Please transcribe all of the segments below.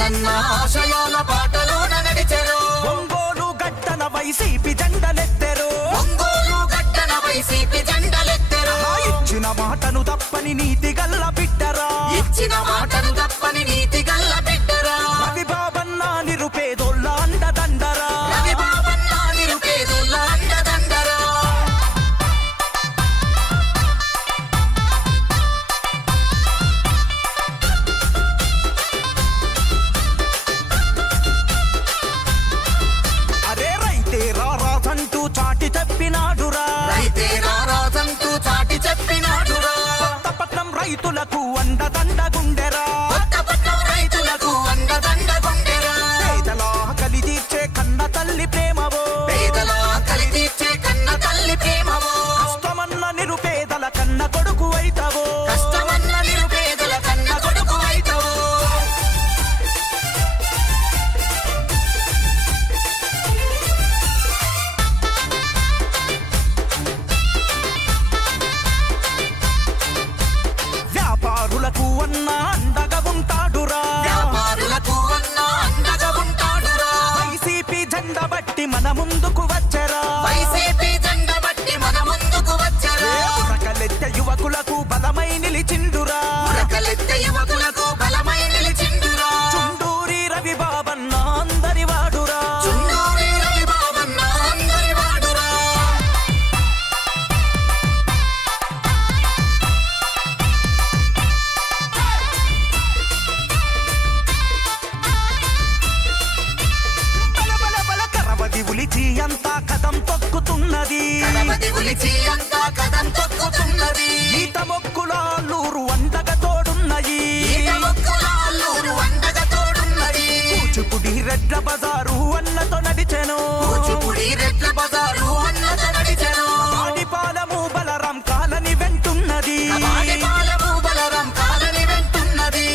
జగనన్న ఆశయాల బాటలోన నడిచెరు Ongole గడ్డన YCP జెండలెత్తెరు Ongole గడ్డన YCP జెండలెత్తెరు ఇచ్చిన మాటను తప్పని నీతి గల్ల బిడ్డరా ఇచ్చిన మాటను తప్పని నీతి గల్ల బిడ్డరా రవి బాబన్న నిరుపేదోళ్ళ అండదండరా రవి బాబన్న నిరుపేదోళ్ళ అండదండరా అరే రైతే రారాజంటూ చాటి చెప్పినాడురా రైతే రారాజంటూ చాటి చెప్పినాడురా కొత్తపట్నం రైతులకు అండదండగుండెరా కొత్తపట్నం రైతులకు అండదండగుండెరా పేదల ఆకలి తీర్చే కన్న తల్లి ప్రేమవో పేదల ఆకలి తీర్చే కన్న తల్లి ప్రేమవో కష్టమన్న నిరుపేదల కన్న కొడుకు అయితవో కష్టమన్న నిరుపేదల కన్న కొడుకు అయితవో వ్యాపారులకు అన్న అండగా ఉంటాడురా వ్యాపారులకు అన్న అండగా ఉంటాడురా వైసీపీ జెండా బట్టి మన ముందుకు వచ్చరా వైసీపీ జెండా బట్టి మన ముందుకు వచ్చారు ఉరకలెత్తే యువకులకు బలమై నిలిచిండురా ఉరకలెత్తే యువకులకు బలమై నిలిచిండురా చుండూరి రవి బాబన్న అందరి వాడురా చుండూరి రవి బాబన్న అందరి వాడురా బల బల బల కరవది ఉలిచి అంతా కదం తొక్కుతున్నది కడపది ఉలిచి అంతా కదం తొక్కుతున్నది ఈత మొక్కుల అల్లూరు అండగా తోడున్నయి ఈత మొక్కుల అల్లూరు అండగా తోడున్నది కూచిపూడి రెడ్ల బజారు అన్నతో నడిచెను కూచిపూడి రెడ్ల బజారు అన్నత నడిచెను పాడిపాలము బలరాం కాలని వెంటున్నది పాలము బలరాం కాలని వెంటున్నది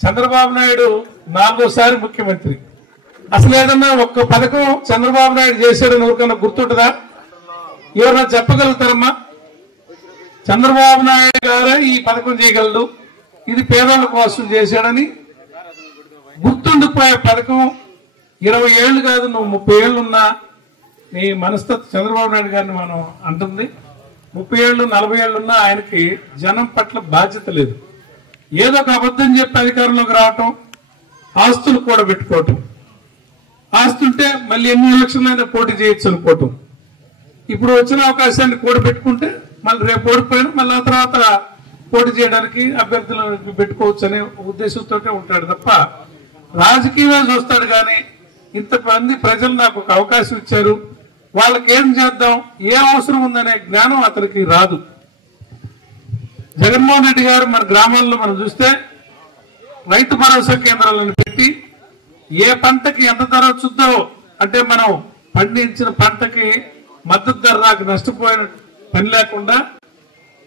చంద్రబాబు నాయుడు 4వ ముఖ్యమంత్రి. అసలు ఏదన్నా ఒక్క పథకం చంద్రబాబు నాయుడు చేశాడని ఎవరికన్నా గుర్తుంటుందా? ఎవరన్నా చెప్పగలుగుతారమ్మా? చంద్రబాబు నాయుడు గారే ఈ పథకం చేయగలడు, ఇది పేదల కోసం చేశాడని గుర్తుండిపోయే పథకం 20 ఏళ్ళు కాదు, నువ్వు 30 ఏళ్ళున్నా నీ మనస్తత్వం చంద్రబాబు నాయుడు గారిని మనం అంటుంది. 30 ఏళ్ళు 40 ఏళ్ళున్నా ఆయనకి జనం పట్ల బాధ్యత లేదు. ఏదో ఒక అబద్ధం చెప్పి అధికారంలోకి రావటం, ఆస్తులు కూడా పెట్టుకోవటం, ఆస్తుంటే మళ్ళీ ఎన్ని ఎలక్షన్లైనా పోటీ చేయొచ్చు అనుకోవటం. ఇప్పుడు వచ్చిన అవకాశాన్ని కూడా పెట్టుకుంటే మళ్ళీ రేపు ఓడిపోయినా మళ్ళీ ఆ తర్వాత పోటీ చేయడానికి అభ్యర్థులను పెట్టుకోవచ్చు అనే ఉద్దేశంతో ఉంటాడు తప్ప రాజకీయంగా చూస్తాడు. కానీ ఇంతమంది ప్రజలు నాకు ఒక అవకాశం ఇచ్చారు, వాళ్ళకి ఏం చేద్దాం, ఏ అవసరం ఉందనే జ్ఞానం అతనికి రాదు. జగన్మోహన్ రెడ్డి గారు మన గ్రామాల్లో మనం చూస్తే రైతు భరోసా కేంద్రాలను పెట్టి ఏ పంటకి ఎంత ధర వచ్చుద్దో, అంటే మనం పండించిన పంటకి మద్దతు ధర రాక నష్టపోయిన పని లేకుండా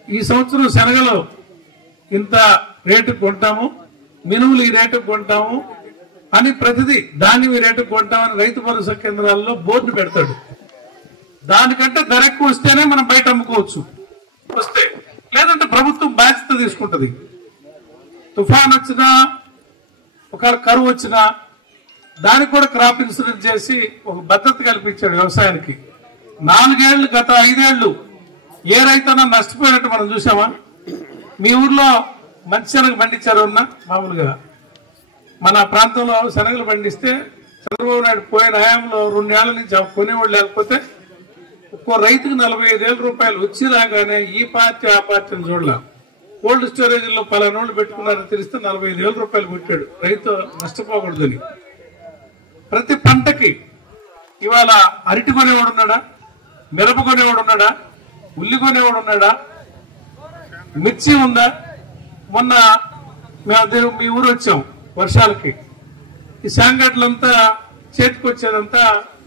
ఈ సంవత్సరం శనగలు ఇంత రేటుకు కొంటాము, మినుములు ఈ రేటుకు కొంటాము అని ప్రతిదీ ధాన్యం ఈ రేటుకు కొంటామని రైతు భరోసా కేంద్రాల్లో బోర్డు పెడతాడు. దానికంటే ధర ఎక్కువ వస్తేనే మనం బయట అమ్ముకోవచ్చు వస్తే, లేదంటే ప్రభుత్వం బాధ్యత తీసుకుంటది. తుఫాన్ వచ్చినా ఒకవేళ కరువు వచ్చినా దానికి కూడా క్రాప్ ఇన్సూరెన్స్ చేసి ఒక భద్రత కల్పించాడు వ్యవసాయానికి. 4 ఏళ్లు గత 5 ఏళ్లు ఏ రైతన్నా నష్టపోయినట్టు మనం చూసామా? మీ ఊర్లో మంచి శనగ పండించారు అన్న మామూలుగా మన ప్రాంతంలో శనగలు పండిస్తే చంద్రబాబు నాయుడు పోయిన హయాంలో 2 ఏళ్ల నుంచి కొనేవాళ్ళు లేకపోతే ఒక్కో రైతుకు 45,000 రూపాయలు వచ్చి రాగానే ఈ పార్టీ ఆ పార్టీని చూడలే. కోల్డ్ స్టోరేజ్ లో పలానోళ్ళు పెట్టుకున్నారని తెలిస్తే 45,000 రూపాయలు పెట్టాడు రైతు నష్టపోకూడదని. ప్రతి పంటకి ఇవాళ అరటి కొనేవాడు ఉన్నాడా, మిరప కొనేవాడు ఉన్నాడా, ఉల్లి కొనేవాడు ఉన్నాడా, మిర్చి ఉందా? మొన్న మేము మీ ఊరు వచ్చాం వర్షాలకి, ఈ శాంగడ్లంతా చేతికొచ్చేదంతా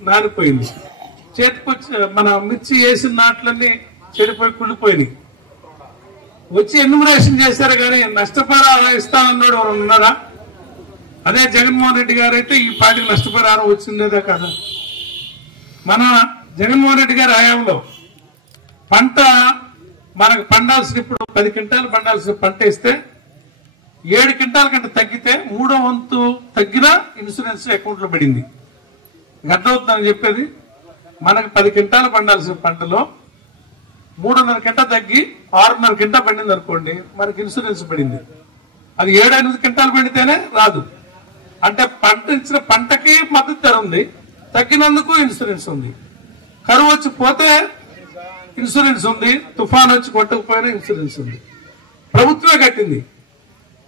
నానిపోయింది. చేతికొచ్చి మన మిర్చి వేసిన నాట్లన్నీ చెడిపోయి కుళ్ళిపోయినాయి. వచ్చి ఎన్యుమరేషన్ చేశారు కానీ నష్టపరిహారం ఇస్తానన్నాడు ఎవరు ఉన్నారా? అదే జగన్మోహన్ రెడ్డి గారు అయితే ఈ పార్టీకి నష్టపరిహారం వచ్చిందేదా కాదా? మన జగన్మోహన్ రెడ్డి గారి హయాంలో పంట మనకు పండాల్సిన ఇప్పుడు 10 క్వింటాలు పండాల్సిన పంట వేస్తే 7 క్వింటాల కంటే తగ్గితే 3వ వంతు తగ్గిన ఇన్సూరెన్స్ అకౌంట్ లో పడింది. అర్థమవుతుందని చెప్పేది. మనకు 10 క్వింటాలు పండాల్సిన పంటలో 3.5 క్వింటా తగ్గి 6.5 క్వింటా పండింది అనుకోండి, మనకి ఇన్సూరెన్స్ పడింది. అది 7-8 క్వింటాలు పండితేనే రాదు. అంటే పంట ఇచ్చిన పంటకి మద్దతు ధర ఉంది, తగ్గినందుకు ఇన్సూరెన్స్ ఉంది. కరువు వచ్చి పోతే ఇన్సూరెన్స్ ఉంది, తుఫాన్ వచ్చి కొట్టకపోయినా ఇన్సూరెన్స్ ఉంది. ప్రభుత్వమే కట్టింది.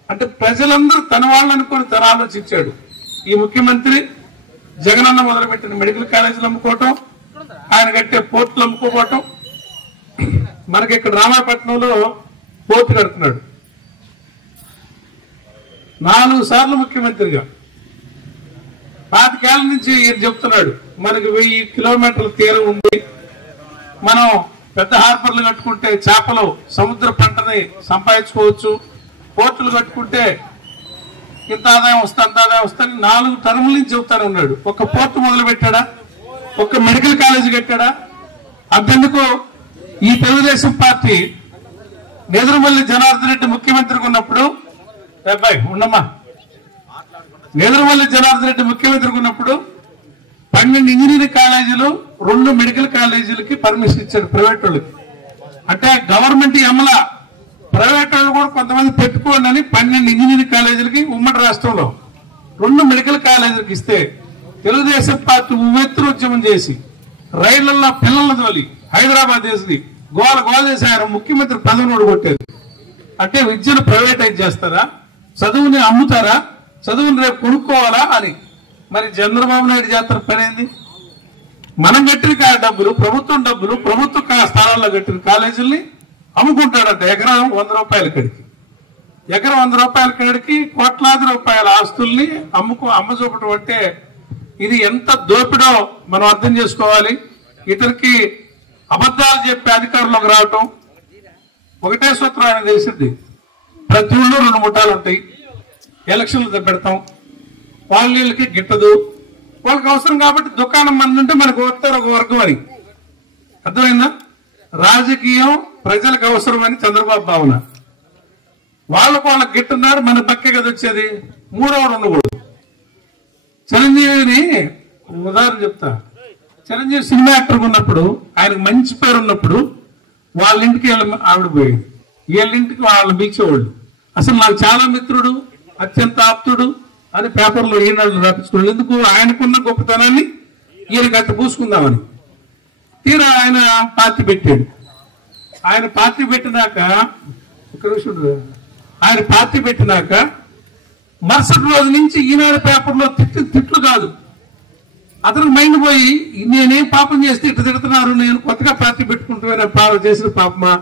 అంటే ప్రజలందరూ తన వాళ్ళు అనుకుని తన ఆలోచించాడు. ఈ ముఖ్యమంత్రి జగనన్న మొదలుపెట్టిన మెడికల్ కాలేజీలు అమ్ముకోవటం, ఆయన కట్టే పోర్టులు అమ్ముకోవటం. మనకి ఇక్కడ రామాయపట్నంలో పోర్టు కడుతున్నాడు. 4 సార్లు ముఖ్యమంత్రిగా 25 ఏళ్ల నుంచి ఈయన చెప్తున్నాడు మనకు 1000 కిలోమీటర్ల తీరం ఉంది, మనం పెద్ద హార్బర్లు కట్టుకుంటే చేపలు సముద్ర పంటని సంపాదించుకోవచ్చు, పోర్టులు కట్టుకుంటే ఇంత ఆదాయం వస్తా అంత ఆదాయం వస్తాని 4 టర్ముల నుంచి చెబుతానే ఉన్నాడు. ఒక పోర్టు మొదలు పెట్టాడా, ఒక మెడికల్ కాలేజీ కట్టాడా? అంతెందుకు ఈ తెలుగుదేశం పార్టీ నేదురుమల్లి జనార్దన్ రెడ్డి ముఖ్యమంత్రిగా ఉన్నప్పుడు, అబ్బాయి ఉండమ్మా, నేదురుమల్లి జనార్దన్ రెడ్డి ముఖ్యమంత్రిగా ఉన్నప్పుడు 12 ఇంజనీరింగ్ కాలేజీలు 2 మెడికల్ కాలేజీలకి పర్మిషన్ ఇచ్చాడు ప్రైవేట్ వాళ్ళకి. అంటే గవర్నమెంట్ అమల ప్రైవేట్ వాళ్ళు కూడా కొంతమంది పెట్టుకోండి అని 12 ఇంజనీరింగ్ కాలేజీలకి ఉమ్మడి రాష్ట్రంలో 2 మెడికల్ కాలేజీలకు ఇస్తే తెలుగుదేశం పార్టీ ఉవ్వెత్తున ఉద్యమం చేసి రైళ్లలో పిల్లల తోలి హైదరాబాద్ వేసి గోల చేసి ఆయన ముఖ్యమంత్రి పదవిని కొట్టారు. అంటే విద్యను ప్రైవేటైజ్ చేస్తారా, చదువుని అమ్ముతారా, చదువుని రేపు కొనుక్కోవాలా అని. మరి చంద్రబాబు నాయుడు చేస్తున్న పని ఏంది? మనం కట్టిన డబ్బులు, ప్రభుత్వం డబ్బులు, ప్రభుత్వ స్థానాల్లో కట్టిన కాలేజీల్ని అమ్ముకుంటాడంట. ఎకరం 100 రూపాయల కడికి, ఎకరం 100 రూపాయల కడికి కోట్లాది రూపాయల ఆస్తుల్ని అమ్మ చూపటం అంటే ఇది ఎంత దోపిడో మనం అర్థం చేసుకోవాలి. ఇతనికి అబద్ధాలు చెప్పి అధికారంలోకి రావటం ఒకటే సూత్రం ఆయన తెలిసింది. ప్రతి ఊళ్ళో 2 ముఠాలు ఉంటాయి, ఎలక్షన్లు పెడతాం, వాళ్ళకి గిట్టదు, వాళ్ళకి అవసరం కాబట్టి దుకాణం మంది ఉంటే మనకు వస్తారు ఒక వర్గం అని. అర్థమైందా? రాజకీయం ప్రజలకు అవసరం అని చంద్రబాబు భావన. వాళ్ళకి గిట్టున్నారు, మన పక్కే కదా వచ్చేది. 3వ ఉండకూడదు. చిరంజీవిని ఉదాహరణ చెప్తా. చిరంజీవి సినిమా యాక్టర్ ఉన్నప్పుడు ఆయనకు మంచి పేరు ఉన్నప్పుడు వాళ్ళ ఇంటికి ఆవిడ పోయేది, వీళ్ళింటికి వాళ్ళు బీచేవాళ్ళు. అసలు నాకు చాలా మిత్రుడు, అత్యంత ఆప్తుడు అని పేపర్లో ఈనాడు రాపించుకోవాలి. ఎందుకు? ఆయనకున్న గొప్పతనాన్ని ఈయనకి అట్ట పూసుకుందామని. తీరా ఆయన పార్టీ పెట్టాడు. ఆయన పార్టీ పెట్టినాక మరుసటి రోజు నుంచి ఈనాడు పేపర్లో తిట్లు కాదు, అతనికి మైండ్ పోయి నేనేం పాపం చేస్తే ఇట్లా తిడుతున్నారు, నేను కొత్తగా పార్టీ పెట్టుకుంటూ చేసిన పాపమా,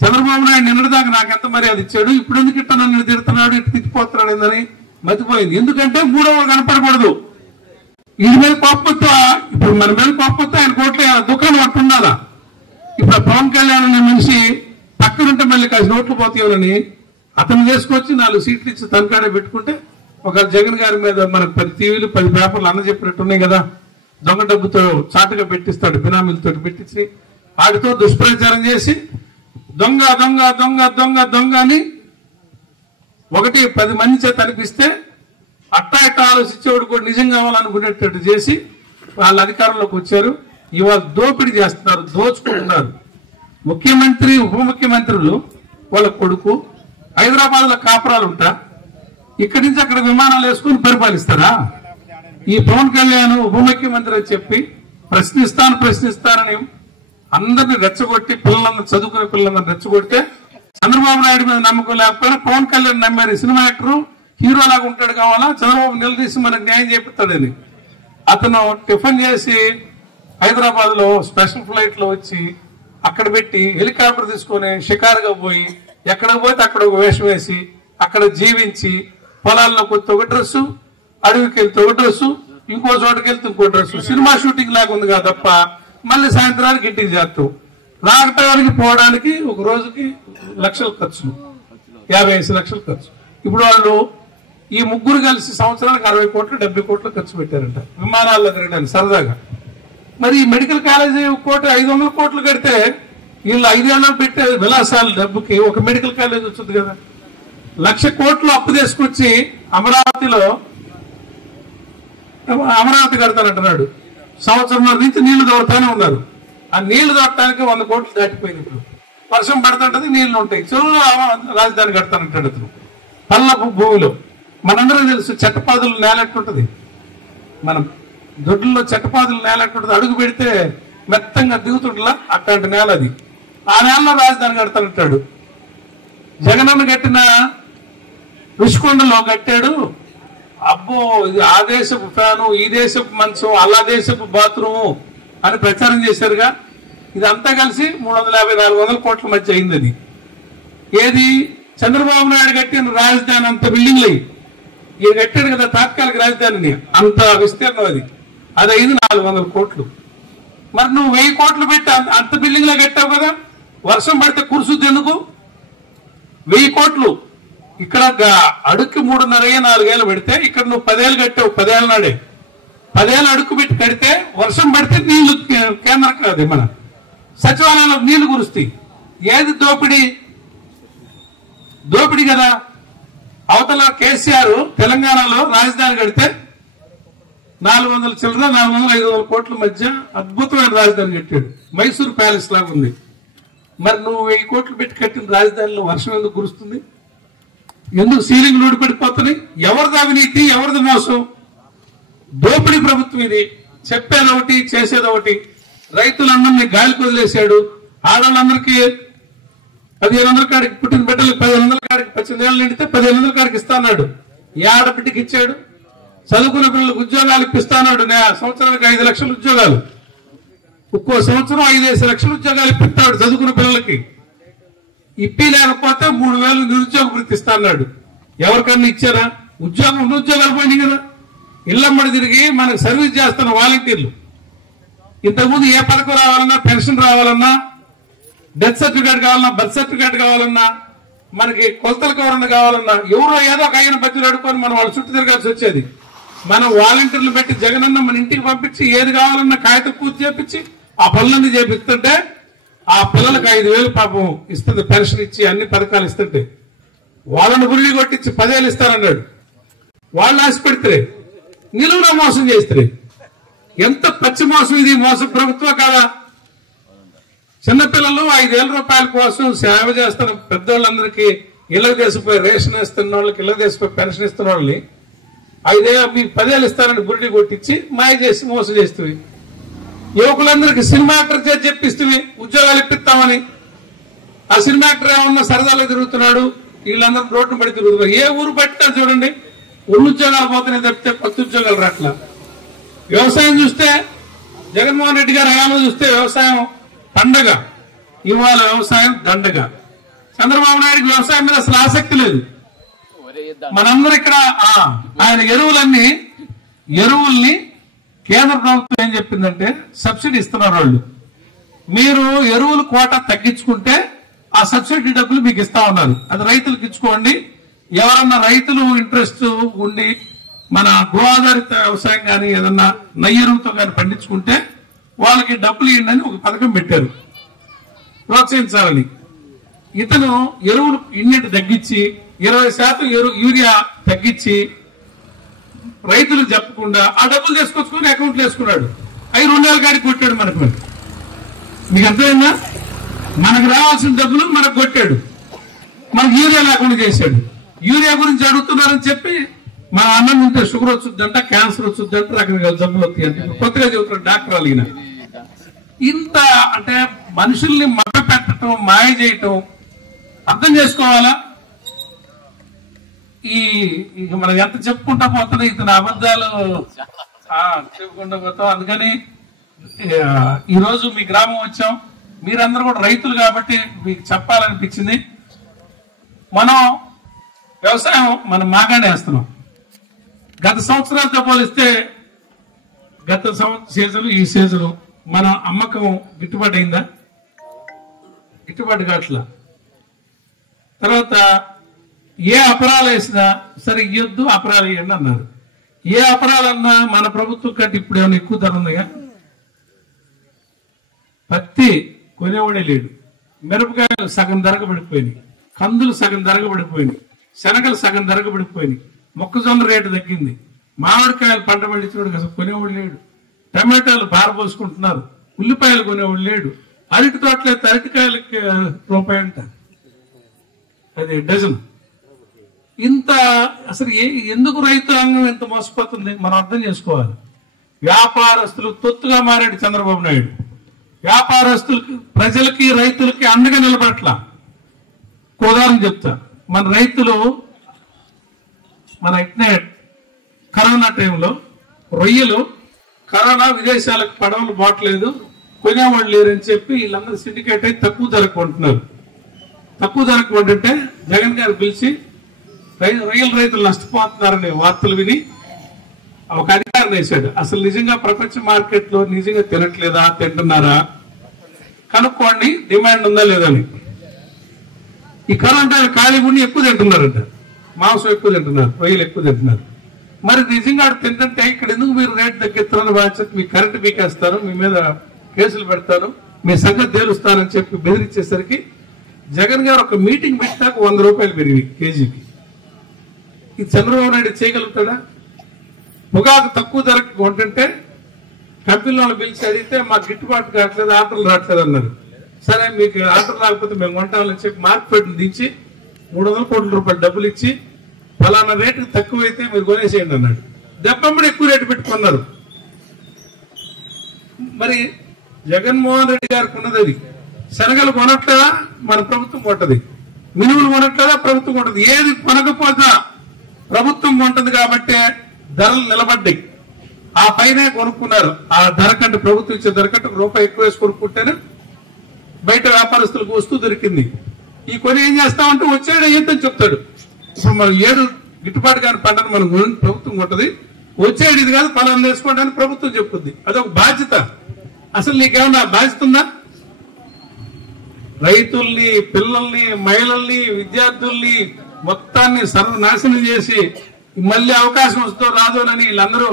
చంద్రబాబు నాయుడు నిన్నటిదాకా నాకు ఎంత మర్యాద ఇచ్చాడు, ఇప్పుడు ఎందుకు ఇట్లా నన్ను తిడుతున్నాడు, ఇటు తిట్టిపోతున్నాడు ఏందని మతిపోయింది. ఎందుకంటే 3వ కనపడకూడదు. వీడి మీద కోపంతో, ఇప్పుడు మన మీద కోపంతో ఆయన కోట్ల దుకాణం అట్టుండాలా. ఇప్పుడు పవన్ కళ్యాణ్ అనే మనిషి పక్కనుంటే మళ్ళీ కాసి నోట్లు పోతాయని అతను చేసుకొచ్చి 4 సీట్లు ఇచ్చి తనకాడే పెట్టుకుంటే, ఒక జగన్ గారి మీద మనకు 10 టీవీలు 10 పేపర్లు అన్న చెప్పినట్టు ఉన్నాయి కదా, దొంగ డబ్బుతో చాటుగా పెట్టిస్తాడు, బినామీలతో పెట్టించి వాటితో దుష్ప్రచారం చేసి దొంగ దొంగ దొంగ దొంగ దొంగ అని 10 మంది చేత అనిపిస్తే అట్టా ఆలోచించేవాడు కూడా నిజం కావాలనుకునేటట్టు చేసి వాళ్ళ అధికారంలోకి వచ్చారు. ఇవాళ దోపిడీ చేస్తున్నారు, దోచుకుంటున్నారు. ముఖ్యమంత్రి ఉప ముఖ్యమంత్రులు వాళ్ళ కొడుకు హైదరాబాద్ లో కాపురాలు ఉంటా, ఇక్కడి నుంచి అక్కడ విమానాలు వేసుకుని పరిపాలిస్తారా? ఈ పవన్ కళ్యాణ్ ఉప ముఖ్యమంత్రి అని చెప్పి ప్రశ్నిస్తానని అందరినీ రెచ్చగొట్టి చదువుకునే పిల్లలందరూ రెచ్చగొడితే చంద్రబాబు నాయుడు మీద నమ్మకం లేకపోయినా పవన్ కళ్యాణ్ నమ్మారు. సినిమా యాక్టర్ హీరో లాగా ఉంటాడు కావాలా, చంద్రబాబు నిలదీసి మనకు న్యాయం చేపిస్తాడని అతను టిఫిన్ చేసి హైదరాబాద్ లో స్పెషల్ ఫ్లైట్ లో వచ్చి అక్కడ పెట్టి హెలికాప్టర్ తీసుకొని షికారుగా పోయి ఎక్కడికి పోతే అక్కడ ఒక వేషం వేసి అక్కడ జీవించి పొలాల్లో కొత్త ఒక డ్రెస్సు, అడవికి వెళ్తే ఒక డ్రెస్సు, ఇంకో చోటకి వెళ్తే ఇంకో డ్రెస్సు, సినిమా షూటింగ్ లాగా ఉంది కదా తప్ప మళ్ళీ సాయంత్రానికి ఇంటికి చేస్తాం. రావటానికి పోవడానికి ఒక రోజుకి లక్షలు ఖర్చులు, 50 లక్షలు ఖర్చు. ఇప్పుడు వాళ్ళు ఈ ముగ్గురు కలిసి సంవత్సరానికి 60 కోట్లు 70 కోట్లు ఖర్చు పెట్టారంట విమానాల్లో తిరగడానికి సరదాగా. మరి ఈ మెడికల్ కాలేజీ 500 కోట్లు కడితే వీళ్ళు 5 ఏళ్ళు పెట్టే విలాసాల డబ్బుకి ఒక మెడికల్ కాలేజ్ వచ్చింది కదా. 1,00,000 కోట్లు అప్పు తీసుకొచ్చి అమరావతి కడతానంటున్నాడు. సంవత్సరం నుంచి నీళ్లు దొరతానే ఉన్నారు. ఆ నీళ్లు దొరకడానికి 100 కోట్లు దాటిపోయింది. ఇప్పుడు వర్షం పడుతుంటది, నీళ్లు ఉంటాయి. చెరువులో రాజధాని కడతానంటాడు అతను. పల్లపు భూమిలో మనందరం తెలుసు చెట్టపాదులు నేలెట్టుంటది. మనం దొడ్లలో చెట్టపాదులు నేలెట్టుంటది. అడుగు పెడితే మెత్తంగా దిగుతుంటలా అట్లాంటి నేల అది. ఆ నేలలో రాజధాని కడతానంటాడు. జగనన్న కట్టిన రుషికొండలో కట్టాడు. అబ్బో ఇది ఆ దేశపు ఫ్యాను, ఈ దేశపు మంచం, అలా దేశపు బాత్రూము అని ప్రచారం చేశారుగా. ఇదంతా కలిసి 350-400 కోట్ల మధ్య అయింది. అది ఏది చంద్రబాబు నాయుడు కట్టిన రాజధాని అంత బిల్డింగ్లు అయ్యి ఈయన కట్టాడు కదా తాత్కాలిక రాజధానిని, అంత విస్తీర్ణం అది. అది అయింది 400 కోట్లు. మరి నువ్వు 1000 కోట్లు పెట్టి అంత బిల్డింగ్ లో కట్టావు కదా, వర్షం పడితే కురుసుద్ది ఎందుకు? 1000 కోట్లు ఇక్కడ అడుక్కి 3.5-4 ఏళ్ళు పెడితే ఇక్కడ నువ్వు 10 ఏళ్ళు కట్టావు. 10 ఏళ్ళ నాడే 10 ఏళ్ళు అడుక్కు పెట్టి కడితే వర్షం పడితే నీళ్లు కేంద్రం కాదు మన సచివాలయంలో నీళ్లు కురుస్తాయి. ఏది దోపిడీ కదా. అవతల కేసీఆర్ తెలంగాణలో రాజధాని కడితే 400 చిల్లర 400-500 కోట్ల మధ్య అద్భుతమైన రాజధాని కట్టాడు. మైసూర్ ప్యాలెస్ లాగా ఉంది. మరి నువ్వు 1000 కోట్లు పెట్టి కట్టిన రాజధానిలో వర్షం ఎందుకు కురుస్తుంది? ఎందుకు సీలింగ్లు ఊడిపడిపోతున్నాయి? ఎవరిది అవినీతి, ఎవరిది మోసం? దోపిడీ ప్రభుత్వం ఇది. చెప్పేది ఒకటి, చేసేది ఒకటి. రైతులందరినీ గాలికి వదిలేశాడు. ఆడవాళ్ళందరికీ 1500 కాడికి, పుట్టిన బిడ్డలకు 1500 కాడికి, 18 ఏళ్ళు నిండితే 1500 కాడికి ఇస్తాన్నాడు. ఏ ఆడబిడ్డకి ఇచ్చాడు? చదువుకున్న పిల్లలకు ఉద్యోగాలు ఇప్పిస్తాన్నాడు. సంవత్సరానికి 5 లక్షల ఉద్యోగాలు, ఒక్కో సంవత్సరం 5-5 లక్షల ఉద్యోగాలు ఇప్పిస్తాడు చదువుకున్న పిల్లలకి. ఇప్పి లేకపోతే 3000 నిరుద్యోగ వృత్తి ఇస్తాన్నాడు. ఎవరికన్నా ఇచ్చారా? ఉద్యోగాలు పోయినాయి కదా. ఇళ్లమ్మడి తిరిగి మనకు సర్వీస్ చేస్తున్న వాలంటీర్లు. ఇంతకుముందు ఏ పథకం రావాలన్నా, పెన్షన్ రావాలన్నా, డెత్ సర్టిఫికేట్ కావాలన్నా, బర్త్ సర్టిఫికేట్ కావాలన్నా, మనకి కొలతల కవరన్న కావాలన్నా ఎవరో ఏదో ఒక ఆయన బతులు అడుకొని మనం వాళ్ళ చుట్టూ తిరగాల్సి వచ్చేది. మనం వాలంటీర్లు పెట్టి జగనన్న మన ఇంటికి పంపించి ఏది కావాలన్నా కాగితం పూర్తి చేపించి ఆ పనులన్నీ చేపిస్తుంటే ఆ పిల్లలకు 5,000 పాపం ఇస్తుంది పెన్షన్ ఇచ్చి అన్ని పథకాలు ఇస్తుంటే వాళ్ళని గురిగి కొట్టించి 10 ఏళ్ళు ఇస్తారన్నాడు. వాళ్ళు ఆశపెడితే నిలువున మోసం చేస్తే ఎంత పచ్చి మోసం ఇది. మోసం ప్రభుత్వం కాదా? చిన్నపిల్లలు 5,000 రూపాయల కోసం సేవ చేస్తున్న పెద్దోళ్ళందరికీ ఇళ్ళకి తీసిపోయి రేషన్ ఇస్తున్న వాళ్ళకి, ఇళ్ళకి తీసిపోయి పెన్షన్ ఇస్తున్న వాళ్ళని 5 ఏళ్ళు మీకు 10 ఏళ్ళు ఇస్తారని గురిడి కొట్టించి మాయ చేసి మోసం చేస్తుంది. యువకులందరికీ సినిమా యాక్టర్ చేసి చెప్పిస్తుంది ఉద్యోగాలు ఇప్పిస్తామని. ఆ సినిమా యాక్టర్ ఏమన్నా సరదాలో తిరుగుతున్నాడు, వీళ్ళందరూ రోడ్డు పడి తిరుగుతున్నారు. ఏ ఊరు పట్టినా చూడండి ఉళ్ళు ఉద్యోగాలు పోతున్నాయి తప్పితే కొత్త ఉద్యోగాలు రాట్లా. వ్యవసాయం చూస్తే జగన్మోహన్ రెడ్డి గారి హయాంలో చూస్తే వ్యవసాయం పండగ, ఇవాళ వ్యవసాయం దండగ. చంద్రబాబు నాయుడికి వ్యవసాయం మీద అసలు ఆసక్తి లేదు. మనందరూ ఇక్కడ ఆయన ఎరువుల్ని కేంద్ర ప్రభుత్వం ఏం చెప్పిందంటే సబ్సిడీ ఇస్తున్నారు వాళ్ళు. మీరు ఎరువులు కోటా తగ్గించుకుంటే ఆ సబ్సిడీ డబ్బులు మీకు ఇస్తా ఉన్నారు. అది రైతులకు ఇచ్చుకోండి. ఎవరన్నా రైతులు ఇంట్రెస్ట్ ఉండి మన గో ఆధారిత వ్యవసాయం కానీ ఏదన్నా నెయ్యరువుతో కానీ పండించుకుంటే వాళ్ళకి డబ్బులు ఇవ్వండి ఒక పథకం పెట్టారు ప్రోత్సహించాలని. ఇతను ఎరువులు ఇన్నిటి తగ్గించి 20% యూరియా తగ్గించి రైతులకు చెప్పకుండా ఆ డబ్బులు తీసుకొచ్చుకొని అకౌంట్లు వేసుకున్నాడు. అవి 2 ఏళ్ళ కాడికి కొట్టాడు మనకు. మీకు అర్థమైందా? మనకు రావాల్సిన డబ్బులు మనకు కొట్టాడు. మనకు యూరియా లేకుండా చేశాడు. యూరియా గురించి అడుగుతున్నారని చెప్పి మన అన్నం ఉంటే షుగర్ వచ్చుద్దంట, క్యాన్సర్ వచ్చుద్దంట, రకరకాల జబ్బులు వస్తాయంటే కొత్తగా చెబుతున్నాడు డాక్టర్ అలిగిన. ఇంత అంటే మనుషుల్ని మభ్య పెట్టడం, మాయ చేయటం అర్థం చేసుకోవాలా? మనం ఎంత చెప్పుకుంటా పోతున్నా ఇతను అబద్ధాలు చెప్పుకుంటా పోతాం. అందుకని ఈరోజు మీ గ్రామం వచ్చాం. మీరందరూ కూడా రైతులు కాబట్టి మీకు చెప్పాలనిపించింది. మనం వ్యవసాయం మనం మాగానే వేస్తున్నాం. గత సంవత్సరాలతో పోలిస్తే గత సీజన్ ఈ సీజను మన అమ్మకం గిట్టుబాటు అయిందా? గిట్టుబాటు కావట్లా. తర్వాత ఏ అపరాలు వేసినా సరే ఇయ్యొద్దు, అపరాలు ఇవ్వండి అన్నారు. ఏ అపరాలన్నా మన ప్రభుత్వం కంటే ఇప్పుడు ఏమైనా ఎక్కువ ధర ఉన్నాయా? పత్తి కొనేవాడే లేడు. మిరపకాయలు సగం ధరకు పడిపోయినాయి, కందులు సగం ధరకు పడిపోయినాయి, శనగలు సగం ధరకు పడిపోయినాయి, మొక్కజొన్న రేటు తగ్గింది, మామిడికాయలు పంట పండించినోడు అసలు కొనేవాడు లేడు, టమాటాలు పారపోసుకుంటున్నారు, ఉల్లిపాయలు కొనేవాడు లేడు, అరటి తోటలైతే అరటికాయలకి రూపాయి అంట అది డజన్. ఇంత అసలు ఎందుకు రైతాంగం ఎంత మోసపోతుంది మనం అర్థం చేసుకోవాలి. వ్యాపారస్తులు తొత్తుగా మారాడు చంద్రబాబు నాయుడు. వ్యాపారస్తులకి, ప్రజలకి, రైతులకి అండగా నిలబడట్లా. ఉదాహరణ చెప్తా, మన రైతులు మన ఇట్నే కరోనా టైంలో రొయ్యలు కరోనా విదేశాలకు పడవలు పోవట్లేదు, కొనేవాళ్ళు లేరని చెప్పి వీళ్ళందరూ సిండికేట్ అయి తక్కువ ధరకు కొంటున్నారు. తక్కువ ధరకు కొంటుంటే జగన్ గారు పిలిచి రొయ్యల రైతులు నష్టపోతున్నారనే వార్తలు విని ఒక అధికారం వేశాడు. అసలు నిజంగా ప్రపంచ మార్కెట్ లో నిజంగా తినట్లేదా, తింటున్నారా కనుక్కోండి, డిమాండ్ ఉందా లేదా అని. ఈ కరోనా ఖాళీ గుండి ఎక్కువ తింటున్నారంట, మాంసం ఎక్కువ తింటున్నారు, రొయ్యలు ఎక్కువ తింటున్నారు. మరి నిజంగా తింటుంటే ఇక్కడ ఎందుకు మీరు రేటు తగ్గిస్తున్న బాధ్యత, మీ కరెంటు పీకేస్తారు, మీ మీద కేసులు పెడతాను, మీ సంగతి తేలుస్తానని చెప్పి బెదిరించేసరికి జగన్ గారు ఒక మీటింగ్ పెట్టాక 100 రూపాయలు పెరిగింది కేజీకి. ఇది చంద్రబాబు నాయుడు చేయగలుగుతాడా? పొగాకు తక్కువ ధరకు కొంటుంటే కంపెనీలను పిలిచి అడిగితే మాకు గిట్టుబాటు కావట్లేదు, ఆర్డర్లు రావట్లేదు అన్నారు. సరే మీకు ఆర్డర్ రాకపోతే మేము కొంటామని చెప్పి మార్కెట్ను దించి 300 కోట్ల రూపాయలు డబ్బులు ఇచ్చి ఫలానా రేటుకి తక్కువైతే మీరు కొనేసేయండి అన్నాడు. దెబ్బమ్మడి ఎక్కువ రేటు పెట్టుకున్నారు. మరి జగన్మోహన్ రెడ్డి గారికి ఉన్నది అది. శనగలు కొనట్లేదా, మన ప్రభుత్వం కొంటది. మినుములు కొనట్లేదా, ప్రభుత్వం కొంటది. ఏది కొనకపోతా ప్రభుత్వం కొంటుంది కాబట్టి ధరలు నిలబడ్డాయి. ఆ పైనే కొనుక్కున్నారు. ఆ ధర కంటే ప్రభుత్వం ఇచ్చే ధర కంటే రూపాయి ఎక్కువ వేసి కొనుక్కుంటేనే బయట వ్యాపారస్తులకు వస్తువు దొరికింది. ఈ కొని ఏం చేస్తామంటే వచ్చాడు ఏంటని చెప్తాడు. ఇప్పుడు మనం 7 గిట్టుబాటు కాని పంటను మనం ప్రభుత్వం కొంటది, వచ్చాడు ఇది కాదు ఫలాన్ని వేసుకోండి అని ప్రభుత్వం చెప్పుద్ది. అదొక బాధ్యత. అసలు నీకేమన్నా బాధ్యత ఉందా? రైతుల్ని, పిల్లల్ని, మహిళల్ని, విద్యార్థుల్ని మొత్తాన్ని సర్వనాశనం చేసి మళ్ళీ అవకాశం వస్తుందో రాదోనని వీళ్ళందరూ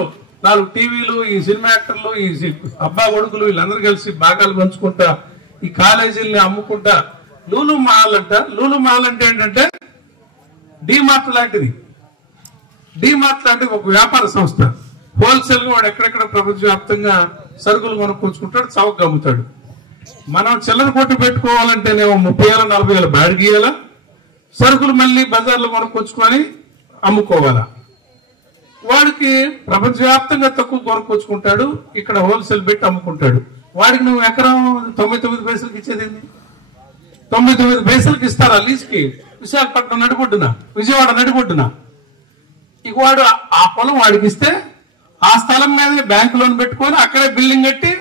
4 టీవీలు, ఈ సినిమా యాక్టర్లు, ఈ అబ్బా కొడుకులు వీళ్ళందరూ కలిసి భాగాలు పంచుకుంటా ఈ కాలేజీల్ని అమ్ముకుంటా లూలు మహల్ అంట. లూలు మహల్ అంటే ఏంటంటే డీమార్ట్ లాంటిది. డీమార్ట్ లాంటిది ఒక వ్యాపార సంస్థ. హోల్సేల్ గా వాడు ఎక్కడెక్కడ ప్రపంచవ్యాప్తంగా సరుకులు కొనుక్కొచ్చుకుంటాడు, చౌకగా అమ్ముతాడు. మనం చిల్లర కొట్టు పెట్టుకోవాలంటేనేమో 30,000-40,000 బాడిగ ఇయ్యాలా, సరుకులు మళ్ళీ బజార్లో కొనుక్కొచ్చుకొని అమ్ముకోవాలా. వాడికి ప్రపంచవ్యాప్తంగా తక్కువ కొనుక్కొచ్చుకుంటాడు, ఇక్కడ హోల్సేల్ పెట్టి అమ్ముకుంటాడు. వాడికి నువ్వు ఎకరం 99 పైసలకి ఇచ్చేది 99 పైసలకి ఇస్తారా లీజ్కి? విశాఖపట్నం నడిపొడ్డున, విజయవాడ నడిపొడ్డున. ఇక వాడు ఆ పొలం వాడికి ఇస్తే ఆ స్థలం మీద బ్యాంకు లోన్ పెట్టుకొని అక్కడే బిల్డింగ్ కట్టి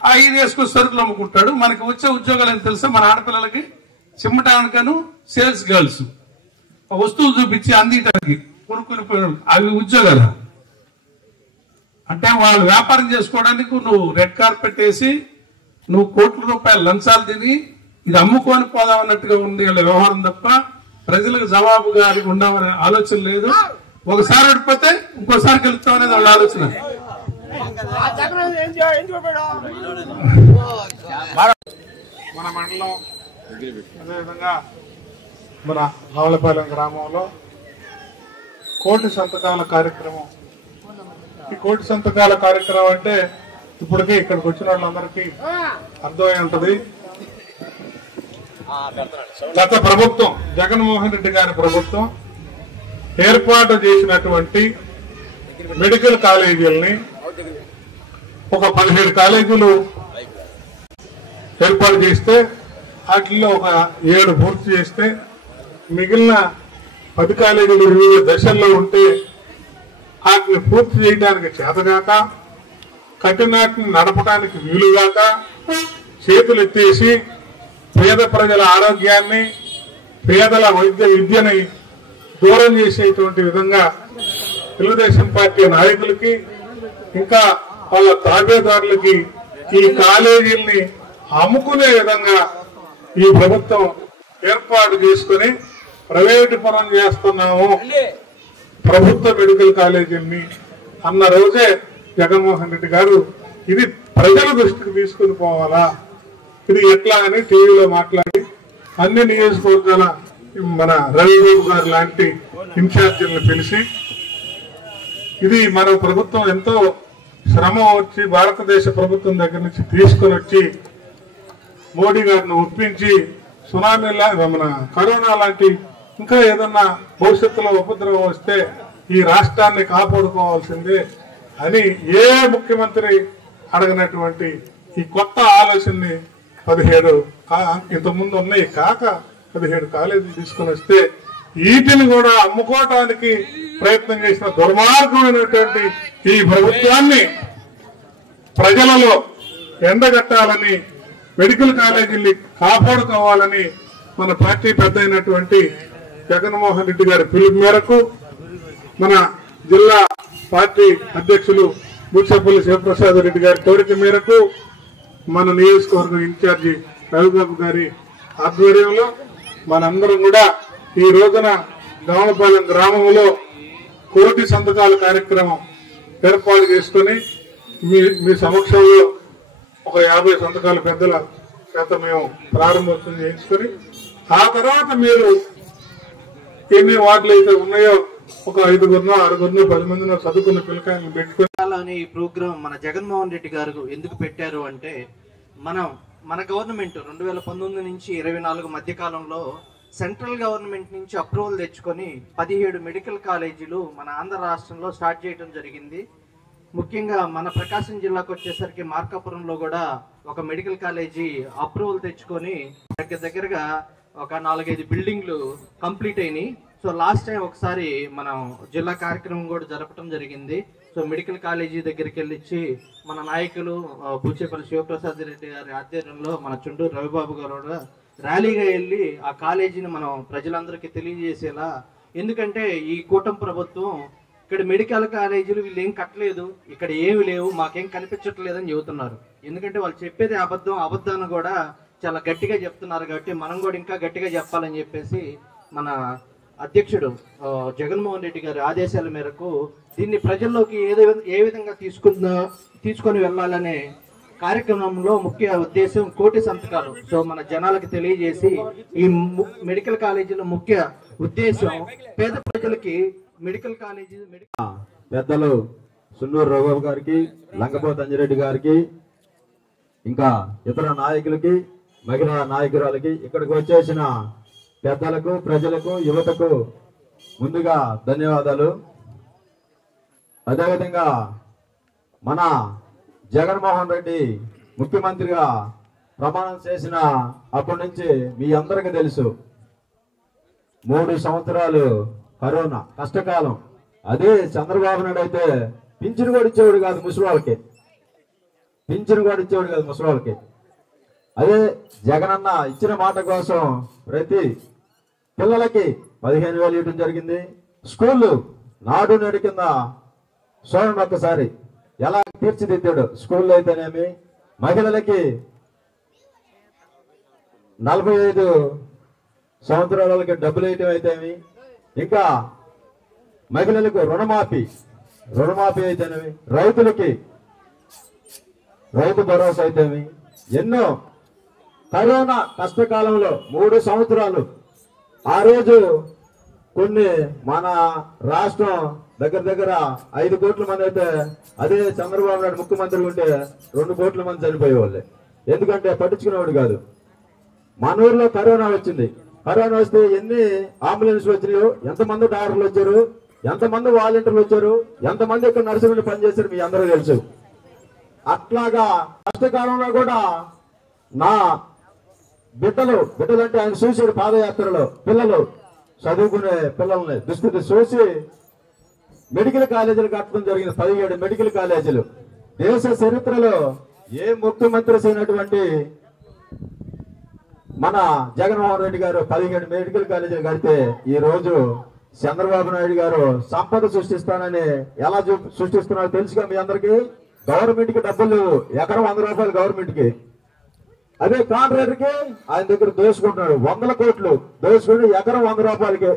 ఆ ఇది వేసుకొని సరుకులు అమ్ముకుంటాడు. మనకి వచ్చే ఉద్యోగాలు అని తెలుసా? మన ఆడపిల్లలకి చిమ్మటానికను సేల్స్ గర్ల్స్ వస్తువులు చూపించి అందించడానికి కొనుక్కుని అవి ఉద్యోగాలు. అంటే వాళ్ళు వ్యాపారం చేసుకోవడానికి నువ్వు రెడ్ కార్పెట్ వేసి నువ్వు కోట్ల రూపాయల లంచాలు తిని ఇది అమ్ముకొని పోదాం అన్నట్టుగా ఉంది వీళ్ళ వ్యవహారం తప్ప ప్రజలకు జవాబుగా ఉండమనే ఆలోచన లేదు. ఒకసారి ఓడిపోతే ఇంకోసారి గెలుస్తాం అనేది వాళ్ళ ఆలోచన. మన మండలం అదేవిధంగా మన రావులపాలెం గ్రామంలో కోటి సంతకాల కార్యక్రమం. ఈ కోటి సంతకాల కార్యక్రమం అంటే ఇప్పటికే ఇక్కడికి వచ్చిన వాళ్ళందరికీ అర్థమై ఉంటది. గత ప్రభుత్వం, జగన్మోహన్ రెడ్డి గారి ప్రభుత్వం ఏర్పాటు చేసినటువంటి మెడికల్ కాలేజీలని ఒక 17 కాలేజీలు ఏర్పాటు చేస్తే వాటిల్లో ఒక 7 పూర్తి చేస్తే మిగిలిన 10 కాలేజీలు వివిధ దశల్లో ఉంటే వాటిని పూర్తి చేయడానికి చేతగాక, కఠినాటిని నడపడానికి వీలుగాక చేతులు ఎత్తేసి పేద ప్రజల ఆరోగ్యాన్ని, పేదల వైద్య విద్యని దూరం చేసేటువంటి విధంగా తెలుగుదేశం పార్టీ నాయకులకి ఇంకా వాళ్ళ తాబేదారులకి ఈ కాలేజీల్ని అమ్ముకునే విధంగా ఈ ప్రభుత్వం ఏర్పాటు చేసుకుని ప్రైవేటు పరం చేస్తున్నాము ప్రభుత్వ మెడికల్ కాలేజీల్ని అన్న రోజే జగన్మోహన్ రెడ్డి గారు ఇది ప్రజల దృష్టికి తీసుకుని పోవాలా, ఇది ఎట్లా అని టీవీలో మాట్లాడి అన్ని నియోజకవర్గాల మన రవిబాబు గారు లాంటి ఇన్ఛార్జీలను పిలిచి ఇది మన ప్రభుత్వం ఎంతో శ్రమ వచ్చి భారతదేశ ప్రభుత్వం దగ్గర నుంచి తీసుకొని వచ్చి మోడీ గారిని ఒప్పించి సునామీ మన కరోనా లాంటి ఇంకా ఏదన్నా భవిష్యత్తులో ఉపద్రవం వస్తే ఈ రాష్ట్రాన్ని కాపాడుకోవాల్సిందే అని ఏ ముఖ్యమంత్రి అడగనటువంటి ఈ కొత్త ఆలోచనని 17 ఇంతకుముందు ఉన్నాయి కాక 17 కాలేజీలు తీసుకొని వస్తే వీటిని కూడా అమ్ముకోవటానికి ప్రయత్నం చేసిన దుర్మార్గమైనటువంటి ఈ ప్రభుత్వాన్ని ప్రజలలో ఎండగట్టాలని మెడికల్ కాలేజీల్ని కాపాడుకోవాలని మన పార్టీ పెద్ద అయినటువంటి జగన్మోహన్ రెడ్డి గారి పిలుపు మేరకు మన జిల్లా పార్టీ అధ్యక్షులు బూచపల్లి శివప్రసాద్ రెడ్డి గారి కోరిక మేరకు మన నియోజకవర్గం ఇన్ఛార్జి రవిబాబు గారి ఆధ్వర్యంలో మనందరం కూడా ఈ రోజున గవనపాలెం గ్రామంలో కోటి సంతకాల కార్యక్రమం ఏర్పాటు చేసుకుని మీ సమక్షంలో ఒక 50 సంతకాల పెద్దల చేత మేము ప్రారంభోత్సవం చేయించుకొని ఆ తర్వాత మీరు ఎన్ని వార్డులు అయితే ఉన్నాయో ఒక 5గురినో 6గురినో 10 మందినో చదువుకున్న పిల్లకాయలను పెట్టుకుని ఈ ప్రోగ్రాం మన జగన్మోహన్ రెడ్డి గారు ఎందుకు పెట్టారు అంటే మన గవర్నమెంట్ 2019 నుంచి 24 మధ్య కాలంలో సెంట్రల్ గవర్నమెంట్ నుంచి అప్రూవల్ తెచ్చుకొని 17 మెడికల్ కాలేజీలు మన ఆంధ్ర రాష్ట్రంలో స్టార్ట్ చేయడం జరిగింది. ముఖ్యంగా మన ప్రకాశం జిల్లాకు వచ్చేసరికి మార్కాపురంలో కూడా ఒక మెడికల్ కాలేజీ అప్రూవల్ తెచ్చుకొని దగ్గరగా ఒక 4-5 బిల్డింగ్లు కంప్లీట్ అయినాయి. సో లాస్ట్ టైం ఒకసారి మనం జిల్లా కార్యక్రమం కూడా జరపడం జరిగింది. సో మెడికల్ కాలేజీ దగ్గరికి వెళ్ళిచ్చి మన నాయకులు బూచేపల్లి శివప్రసాద్ రెడ్డి గారి ఆధ్వర్యంలో మన చుండూరు రవిబాబు గారు కూడా ర్యాలీగా వెళ్ళి ఆ కాలేజీని మనం ప్రజలందరికీ తెలియజేసేలా, ఎందుకంటే ఈ కూటమి ప్రభుత్వం ఇక్కడ మెడికల్ కాలేజీలు వీళ్ళు ఏం కట్టలేదు, ఇక్కడ ఏమి లేవు, మాకేం కనిపించట్లేదని చెబుతున్నారు. ఎందుకంటే వాళ్ళు చెప్పేది అబద్ధాన్ని కూడా చాలా గట్టిగా చెప్తున్నారు. కాబట్టి మనం కూడా ఇంకా గట్టిగా చెప్పాలని చెప్పేసి మన అధ్యక్షుడు జగన్మోహన్ రెడ్డి గారి ఆదేశాల మేరకు దీన్ని ప్రజల్లోకి ఏ విధంగా తీసుకొని వెళ్ళాలనే కార్యక్రమంలో ముఖ్య ఉద్దేశం కోటి సంతకాలు. సో మన జనాలకు తెలియజేసి ఈ మెడికల్ కాలేజీల ముఖ్య ఉద్దేశం పేద ప్రజలకి మెడికల్ కాలేజీ పెద్దలు సున్నూరు రఘుబాబు గారికి, లంగపోతు అంజిరెడ్డి గారికి, ఇంకా ఇతర నాయకులకి, మహిళా నాయకురాలకి, ఇక్కడికి వచ్చేసిన పెద్దలకు, ప్రజలకు, యువతకు ముందుగా ధన్యవాదాలు. అదేవిధంగా మన జగన్మోహన్ రెడ్డి ముఖ్యమంత్రిగా ప్రమాణం చేసిన అప్పటి నుంచి మీ అందరికీ తెలుసు 3 సంవత్సరాలు కరోనా కష్టకాలం. అదే చంద్రబాబు నాయుడు అయితే పింఛను కూడా ఇచ్చేవాడు కాదు ముసలివాళ్ళకి, అదే జగనన్న ఇచ్చిన మాట కోసం ప్రతి పిల్లలకి 15,000 ఇవ్వడం జరిగింది. స్కూళ్ళు నాడు నేడు కింద చూడండి ఒక్కసారి ఎలా తీర్చిదిద్దాడు. స్కూల్లో అయితేనేమి, మహిళలకి 45 సంవత్సరాల వాళ్ళకి డబ్బులు వేయటం అయితేమి, ఇంకా మహిళలకు రుణమాఫీ అయితేనేమి, రైతులకి రైతు భరోసా అయితేమి, ఎన్నో కరోనా కష్టకాలంలో 3 సంవత్సరాలు ఆ రోజు కొన్ని మన రాష్ట్రం దగ్గర 5 కోట్ల మంది అయితే అదే చంద్రబాబు నాయుడు ముఖ్యమంత్రి ఉంటే 2 కోట్ల మంది చనిపోయేవాళ్ళే. ఎందుకంటే పట్టించుకునేవాడు కాదు. మన ఊర్లో కరోనా వచ్చింది. కరోనా వస్తే ఎన్ని అంబులెన్స్లు వచ్చినాయో, ఎంతమంది డాక్టర్లు వచ్చారు, ఎంతమంది వాలంటీర్లు వచ్చారు, ఎంతమంది ఇక్కడ నర్సులు పనిచేశారు మీ అందరూ తెలుసు. అట్లాగా కష్టకాలంలో కూడా నా బిడ్డలు అంటే ఆయన చూసాడు పాదయాత్రలో పిల్లలు చదువుకునే పిల్లల్ని దుస్థితి చూసి మెడికల్ కాలేజీలు కట్టడం జరిగింది. 17 మెడికల్ కాలేజీలు. దేశ చరిత్రలో ఏ ముఖ్యమంత్రి అయినటువంటి మన జగన్మోహన్ రెడ్డి గారు 17 మెడికల్ కాలేజీలు కడితే ఈ రోజు చంద్రబాబు నాయుడు గారు సంపద సృష్టిస్తానని ఎలా సృష్టిస్తున్నారో తెలుసుగా మీ అందరికి. గవర్నమెంట్ కి డబ్బులు లేవు, ఎకరం 100 రూపాయలు గవర్నమెంట్ కి. అదే కాంట్రాక్టర్ కి ఆయన దగ్గర దోసుకుంటున్నాడు 100 కోట్లు దోసుకుని ఎకరం 100 రూపాయలకి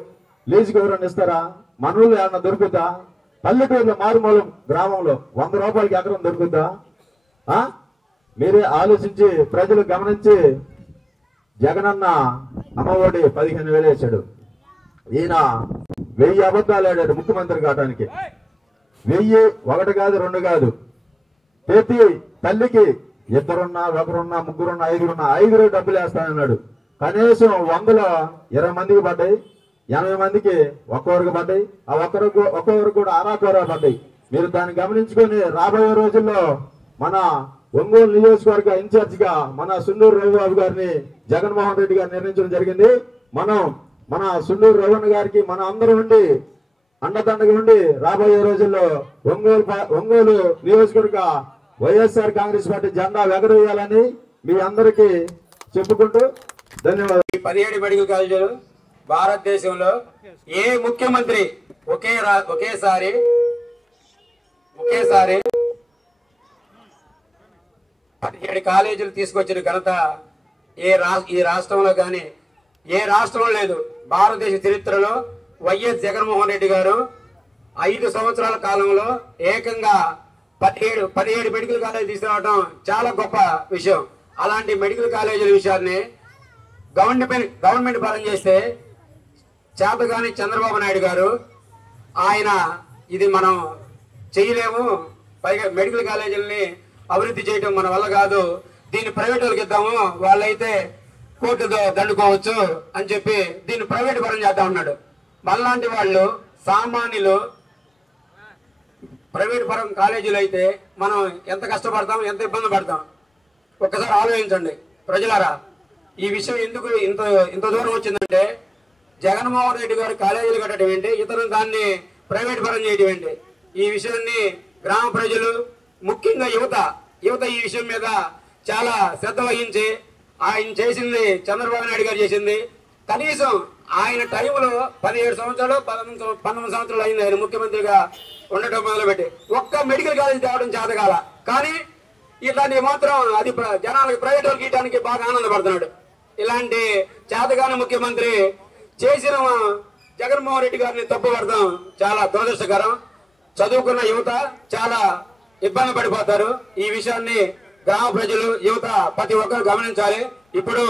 లీజుకి ఎవరైనా ఇస్తారా? మన ఊళ్ళో ఏమన్నా దొరుకుతా? పల్లెటూరులో మారుమూల గ్రామంలో 100 రూపాయలకి ఎకరం దొరుకుతా? మీరే ఆలోచించి ప్రజలు గమనించి జగనన్న అమ్మఒడి 15,000 వేశాడు. ఈయన 1000 అబద్ధాలు ఆడాడు ముఖ్యమంత్రి కావడానికి. 1000 ఒకటి కాదు, 2 కాదు. ప్రతి తల్లికి ఇద్దరున్నా, ఒకరున్నా, ముగ్గురున్నా, ఐదుగురున్నా 5 డబ్బులు వేస్తానన్నాడు. కనీసం 100లో 20 మందికి పడ్డాయి, 80 మందికి ఒక్కొక్కరికి పడ్డాయి. ఆ ఒక్కొక్కరికి కూడా ఆరాకోరా పడ్డాయి. మీరు దాన్ని గమనించుకొని రాబోయే రోజుల్లో మన ఒంగోలు నియోజకవర్గ ఇన్ఛార్జిగా మన సుండూరు రవిబాబు గారిని జగన్మోహన్ రెడ్డి గారు నిర్ణయించడం జరిగింది. మన సుండూరు రవణ గారికి మన అందరం ఉండి అండదండగా ఉండి రాబోయే రోజుల్లో ఒంగోలు నియోజకవర్గ వైఎస్ఆర్ కాంగ్రెస్ పార్టీ జెండా ఎగరేయాలని మీ అందరికీ చెప్పుకుంటూ ధన్యవాదాలు. 17 మెడికల్ కాలేజీలు భారతదేశంలో ఏ ముఖ్యమంత్రి ఒకేసారి 17 కాలేజీలు తీసుకొచ్చిన ఘనత ఈ రాష్ట్రంలో కానీ ఏ రాష్ట్రంలో లేదు. భారతదేశ చరిత్రలో వైఎస్ జగన్మోహన్ రెడ్డి గారు 5 సంవత్సరాల కాలంలో ఏకంగా 17 మెడికల్ కాలేజీలు తీసుకురావడం చాలా గొప్ప విషయం. అలాంటి మెడికల్ కాలేజీల విషయాన్ని గవర్నమెంట్ పరం చేస్తే చేతగాని చంద్రబాబు నాయుడు గారు ఆయన ఇది మనం చేయలేము, పైగా మెడికల్ కాలేజీలని అభివృద్ధి చేయడం మన వల్ల కాదు, దీన్ని ప్రైవేట్ వాళ్ళకి ఇద్దాము, వాళ్ళైతే కోర్టుతో దండుకోవచ్చు అని చెప్పి దీన్ని ప్రైవేట్ పరం చేద్దాం అన్నాడు. మనలాంటి వాళ్ళు సామాన్యులు ప్రైవేట్ పరం కాలేజీలు అయితే మనం ఎంత కష్టపడతాం, ఎంత ఇబ్బంది పడతాం ఒక్కసారి ఆలోచించండి ప్రజలారా. ఈ విషయం ఎందుకు ఇంత దూరం వచ్చిందంటే జగన్మోహన్ రెడ్డి గారు కాలేజీలు కట్టడం ఏంటి, ఇతరులు దాన్ని ప్రైవేట్ పరం చేయడం ఏంటి? ఈ విషయాన్ని గ్రామ ప్రజలు ముఖ్యంగా యువత ఈ విషయం మీద చాలా శ్రద్ధ వహించి ఆయన చేసింది చంద్రబాబు నాయుడు గారు చేసింది. కనీసం ఆయన టైంలో 17 సంవత్సరాలు 19 సంవత్సరాలు అయింది ఆయన ముఖ్యమంత్రిగా ఉండటం మొదలుపెట్టి ఒక్క మెడికల్ కాలేజ్ తేవడం చేతకాల. కానీ ఇట్లాంటి మాత్రం అది జనాలకు ప్రైవేట్ వాళ్ళకి ఇవ్వడానికి బాగా ఆనందపడుతున్నాడు. ఇలాంటి చేతగాని ముఖ్యమంత్రి చేసిన జగన్మోహన్ రెడ్డి గారిని తప్పుపడతాం చాలా దురదృష్టకరం. చదువుకున్న యువత చాలా ఇబ్బంది పడిపోతారు. ఈ విషయాన్ని గ్రామ ప్రజలు యువత ప్రతి ఒక్కరు గమనించాలి. ఇప్పుడు